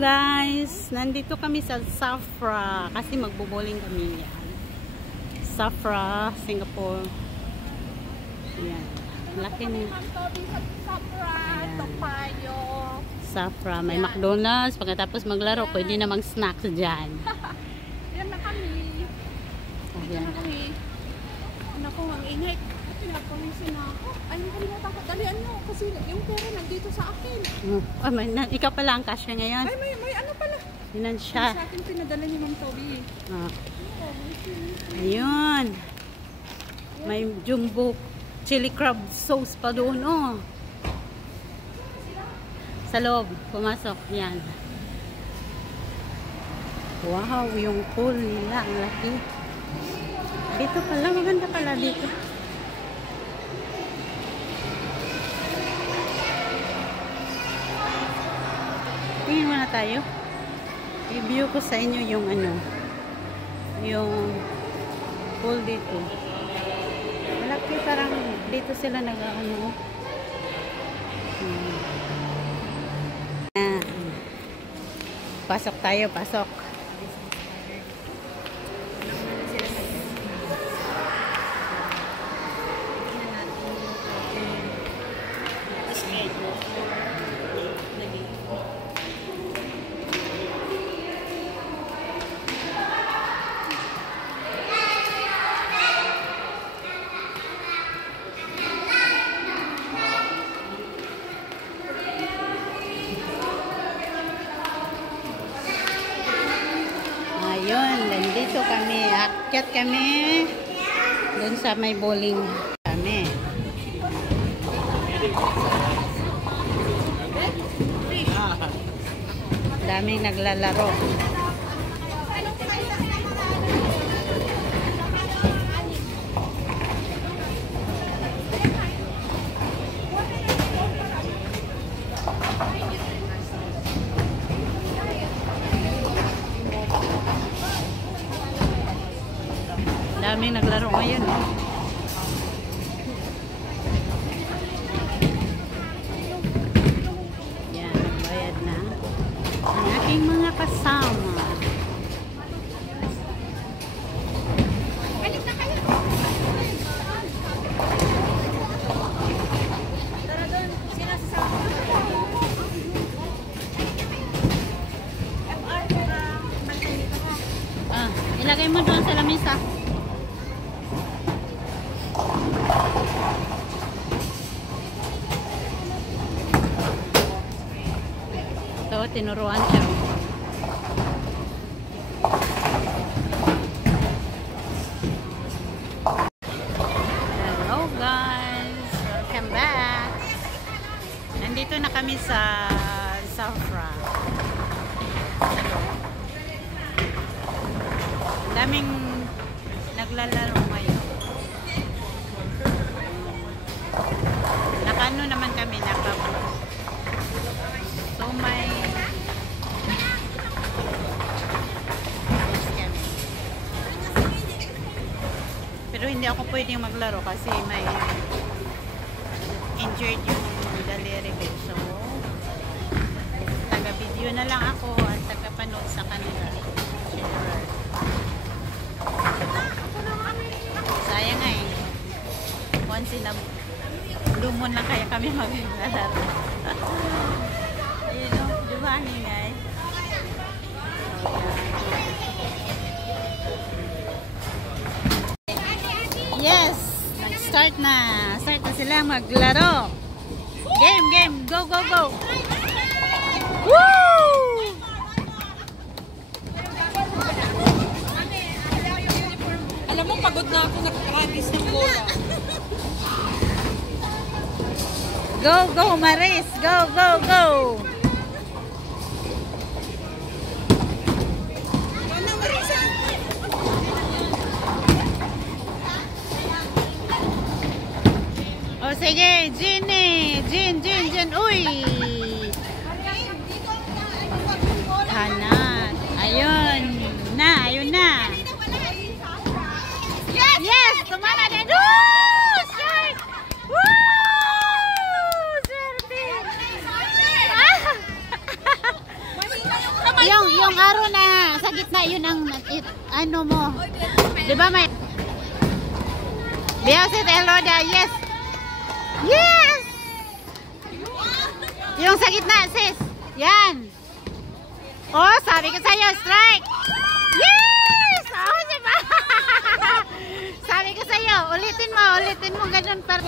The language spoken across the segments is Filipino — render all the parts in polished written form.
guys, nandito kami sa Safra kasi magbo-bowling kami yan. Safra, Singapore. Yan. Laki na. Safra, may yan. McDonald's. Pagkatapos maglaro, pwede na mag-snacks dyan. Yan na kami. Yan na kami. Naku, ang ingay. Pinapawisin na ako. Ay, nakalimutan ko. Dalian mo. Kasi yung pera nandito sa akin. Ikaw pala ang kasya ngayon. Ay, may ano pala. Yun siya. Sa akin pinadala ni Ma'am Toby. Ayun. May jumbo chili crab sauce pa doon, oh. Sa loob. Pumasok. Yan. Wow, yung pool nila. Ang laki. Dito pala. Maganda pala dito. Tingin muna tayo. I-view ko sa inyo yung ano, yung pool dito. Malaki, parang dito sila nag-ano. Pasok tayo, pasok. Ayun, nandito kami. Akyat kami doon sa may bowling kami. Daming naglalaro. Daming naglaro ngayon. Yan, bayad na ang aking mga kasama. Ilagay mo doon sa lamisa. Ito, tinuruan siya. Hello guys! Welcome back! Nandito na kami sa Safra. Daming naglalaro ngayon. Nakano naman kami, so may pero hindi ako pwedeng maglaro kasi may injured yung daliri ko. So taga-video na lang ako at taga-panood sa kanila. Sayang nga eh. Once in a lumon lang kaya kami maglalaro. Ayun o, dumangin guys. Yes! Nag-start na. Start na sila maglaro. Game! Go! Woo! Alam mo, pagod na ako nag-practice ng bola. Go, Maris! Go! O sige, Jin! Uy! Hanat! Ayun na! Yes! Tumama din! Strike! Woo! Swerte! yung aro na sa gitna, yun ang ano mo. Di ba may... Biyaw si Teloda, yes! Yes! Yung sa gitna, sis. Yan. Oh, sabi ko sa'yo, strike! Yes! Oh, diba? Sabi ko sa'yo, ulitin mo ganun para...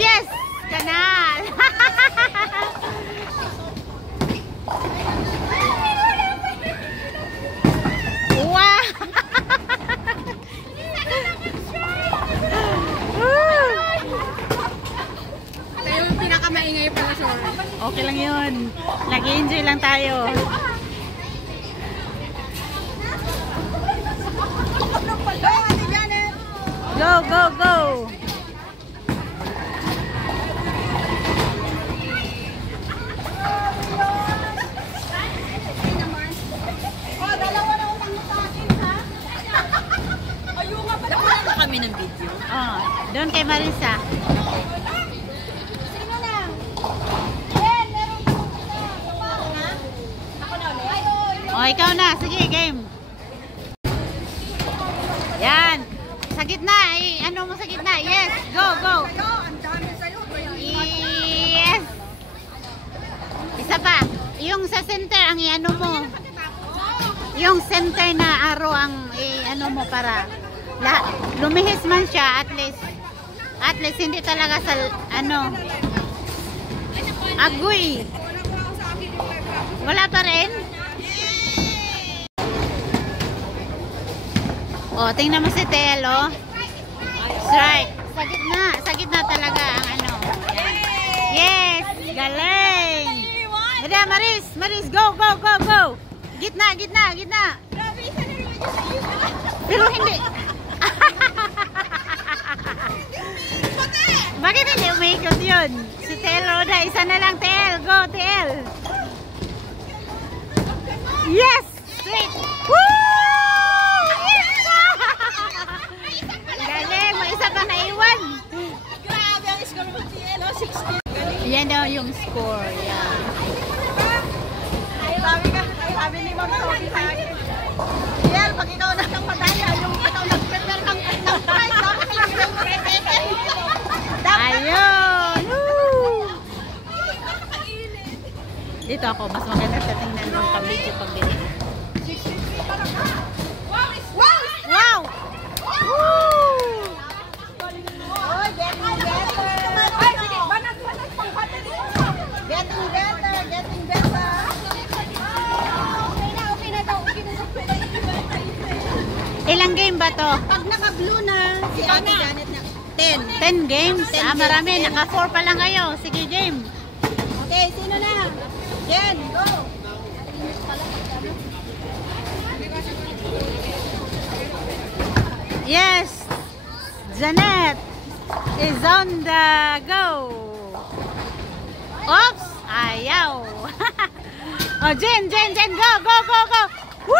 Yes! Kanal! Wow! Tayo yung pinakamaingay pala, sorry. Okay lang yun. Nag-enjoy lang tayo. Go, go, go! Kami ng video. Oh, doon kay Marisa. Sino lang? Ben, meron ko na. Ako na ulit. Oh, ikaw na. Sige, game. Yan. Sa gitna. Ano mo sa gitna? Yes. Go, go. Ang dami sa'yo. Yes. Isa pa. Yung sa center, ang i-ano mo. Yung center na arrow ang i-ano mo para lumihis man siya at least hindi talaga sa ano agoy. Wala pa rin. Oh, tingnan mo si Tel, oh. Strike. Sa gitna talaga ang ano. Yes, galing. Mada, Maris, go. Gitna. Pero hindi. Bakit hindi umikot yun? Si Tel Roda, isa na lang, Tel. Go, Tel. Yes! Sweet! Woo! Yes! Galing, may isa pa naiwan. Grabe ang score mo, Tielo. 16. Yan daw yung score. Yan. Sabi ni Ma'am Sophie sa akin. Tiel, pag ikaw na ng madaya, yung ikaw nag-prepare ng prize, dapat lang yung prepare. Ayun! Woo! Dito ako, mas maganda sa tingnan ng kabidyo pag ganito. Wow! Woo! Getting better. Ilang game ba to? Pag naka-blue na, si Ate Janet na 10. 10 games? Marami. Naka 4 pa lang kayo. Sige, game. Okay, sino na? Jen, go! Yes! Janet is on the go. Oops! Ayaw. Oh, Jen, go! Woo!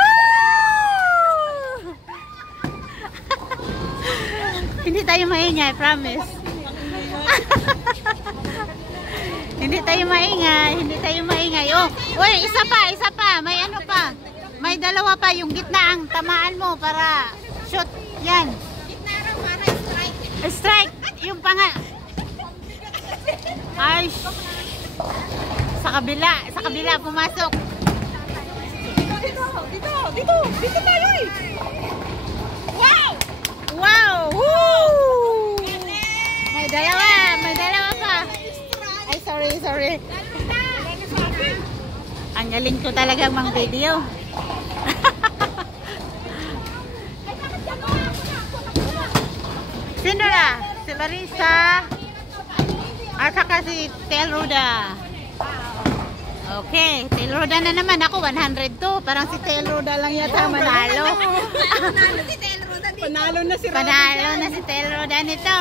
Hindi tayo maingay, promise. Hindi tayo maingay. Oh, oy, isa pa. May ano pa. May dalawa pa. Yung gitna ang tamaan mo para shoot. Yan. Gitna raw para strike. Strike. Yung panga. Ay. Sa kabila pumasok. Dito tayo eh. Wow! Woo! May dalawa pa. Ay, sorry. Ang galing ko talaga mang video. Sino na? Si Marisa at saka si Tel Roda. Okay, Tel Roda na naman. Ako 102. Parang si Tel Roda lang yata manalo. Panalo na si Panalo na si Tel Roda nito.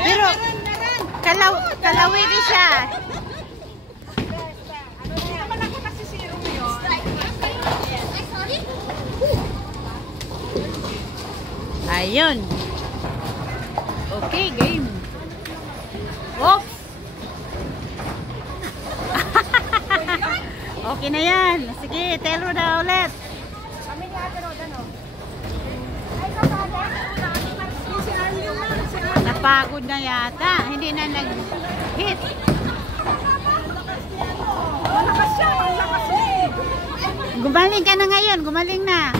Pero kalawin siya. Ayun. Okay, game. Oops. Okay na yan. Sige, tell Roda ulit. Kami ni Ate Roda, no? Ay, kapatid. Si Arlene na. Si Arlene. Napagod na yata. Hindi na nag-hit. Malakas siya. Ang lakas niya eh. Gumaling ka na ngayon. Gumaling na.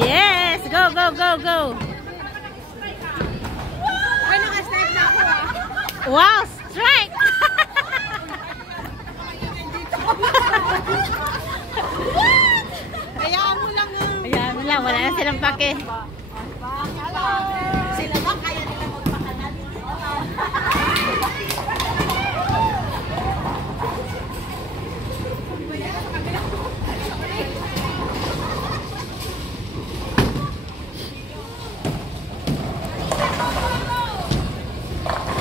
Yes! Go, go, go, go! Ay, naka-strike na ako ah. Wow! Strike! Hayaan mo lang yun. Ayan mo lang. Wala na silang pake. Sila ba kaya nila magpakanan?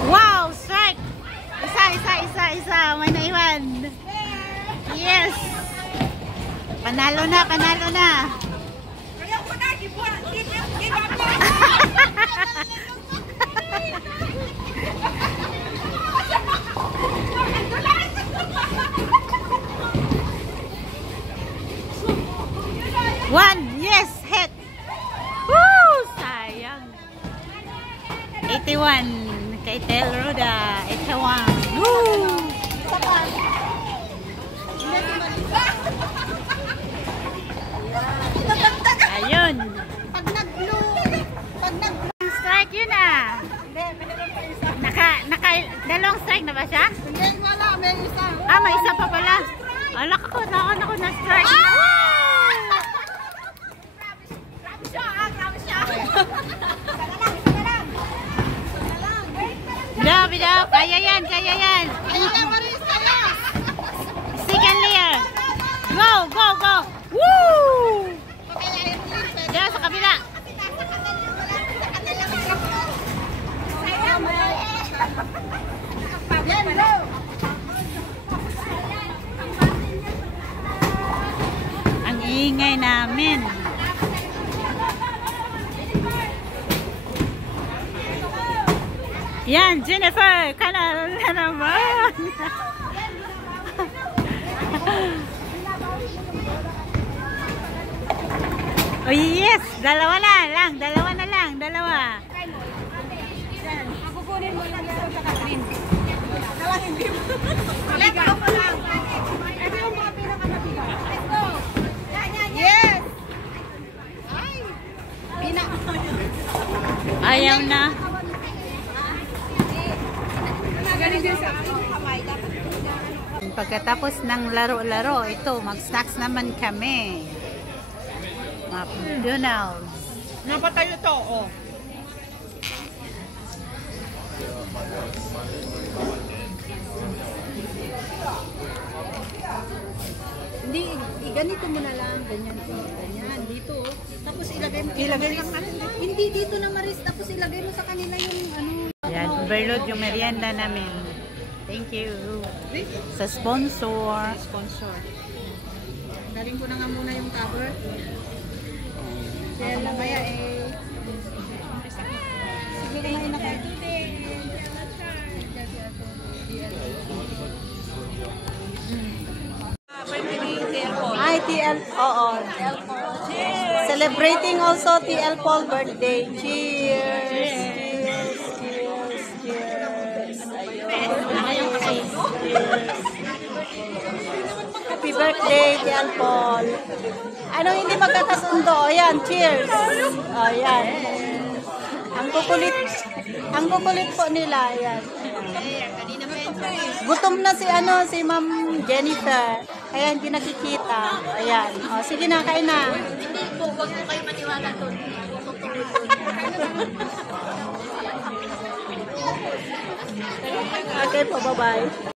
Wow! Strike! Isa. May naiwan. Yes! Panalo na, panalo na. Kaya ko na, give up na. One! Yes! Hit! Woo! Sayang. 81. Kay Tel Roda. 81. Woo! Ayun. Pag nag-blue, Strike yun ah. hindi, meron pa isa. Dalawang strike na ba siya? Hindi, wala, may isa. Ah, may isa pa pala. Alak ako na strike. Grabe siya, grabe siya. Isa na lang. Daw. Kaya yan. Ayun, Maris, kaya. Second layer. Go. Woo! Diyan sa kabila. Yan, go. Ang ingay namin. Yan, Jennifer, kanal na naman. Oh yes, dalawa na lang. Ako kunin mo lang yan sa Catherine. Let go mo lang. Ito yung mga pinakamabigat. Let's go. Yes. Ay. Ayaw na. Galing din sa kamay. Pagkatapos ng laro-laro, ito, mag-snacks naman kami. McDonald's. Napatay ito, oh. Hindi, ganito mo na lang, ganyan, dito. Tapos ilagay mo. Hindi, dito na Maris, tapos ilagay mo sa kanila yung ano. Yan, overload yung merienda namin. Thank you. Sa sponsor. Daling ko na nga muna yung cover. Kaya lamaya eh. Sige na yun na kayo. Hi, TL. Oo. Celebrating also TL Paul birthday. Cheers. Happy birthday, TL Paul. Ano hindi magkakasundo? Ayan, cheers. Ayan. Ang kukulit po nila. Ayan. Gutom na si Ma'am Jennifer. Kaya hindi nakikita. Ayan. O, sige na, kain na. Hindi po, huwag po kayo maniwala doon. Okay po, bye-bye.